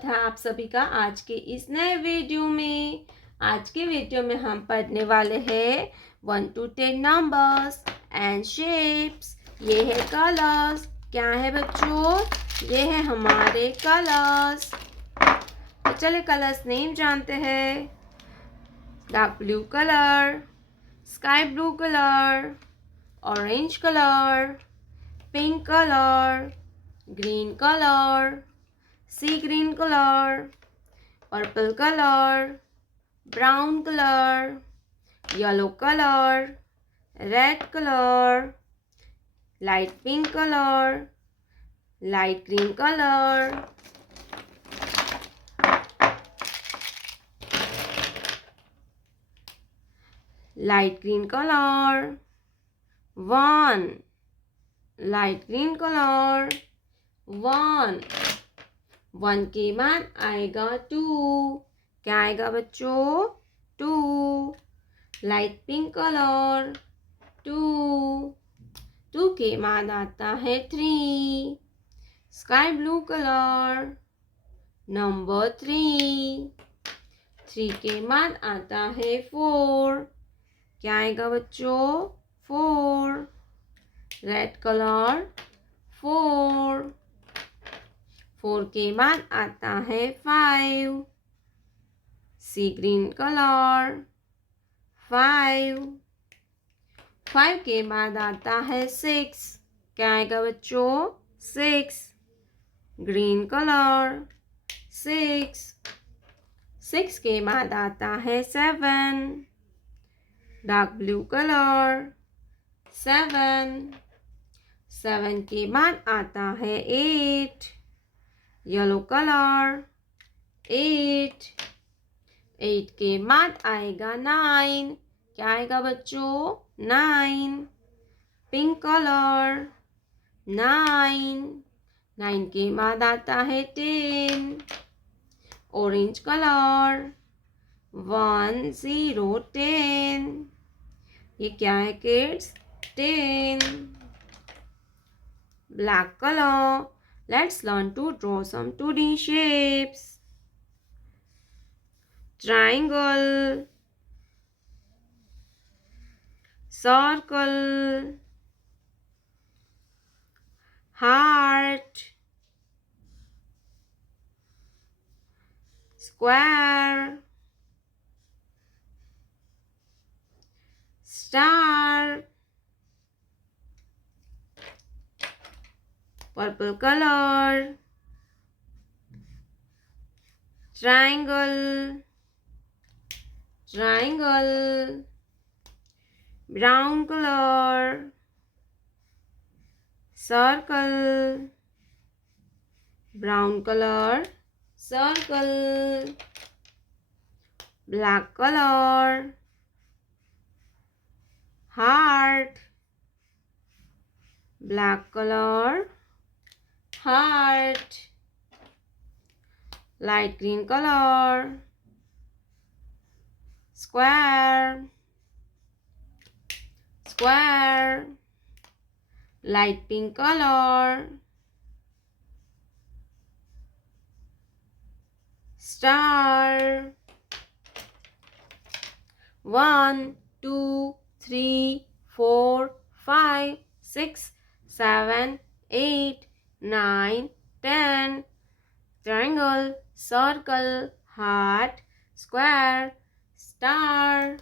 स्वागत है आप सभी का आज के इस नए वीडियो में। आज के वीडियो में हम पढ़ने वाले हैं 1 to 10 नंबर्स एंड शेप्स। ये है कलर्स। क्या है बच्चों? ये है हमारे कलर्स। तो चलिए कलर्स नेम जानते हैं। Dark blue colour, sky blue colour, orange colour, pink colour, green color, sea green color, purple color, brown color, yellow color, red color, light pink color, light green color, light green color, 1, light green color, 1 के बाद आएगा 2। क्या आएगा बच्चों? 2 light pink colour 2 के बाद आता है 3 स्काई ब्लू कलर नंबर 3 के बाद आता है 4। क्या आएगा बच्चों? 4 रेड कलर 4 के बाद आता है 5 सी ग्रीन कलर 5 के बाद आता है 6। क्या आएगा बच्चों? 6 ग्रीन कलर 6 के बाद आता है 7 डार्क ब्लू कलर 7 के बाद आता है 8 येलो कलर 8 के बाद आएगा 9। क्या आएगा बच्चों? 9 पिंक कलर 9 के बाद आता है 10 ऑरेंज कलर 1 0 10। ये क्या है kids? 10 black color. Let's learn to draw some 2D shapes. Triangle, circle, heart, square, star, purple color, triangle, brown color, circle, brown color, circle, black color, heart, black color, heart, light green color, square, light pink color, star, 1 2 3 4 5 6 7 8 9 10 triangle, circle, heart, square, star.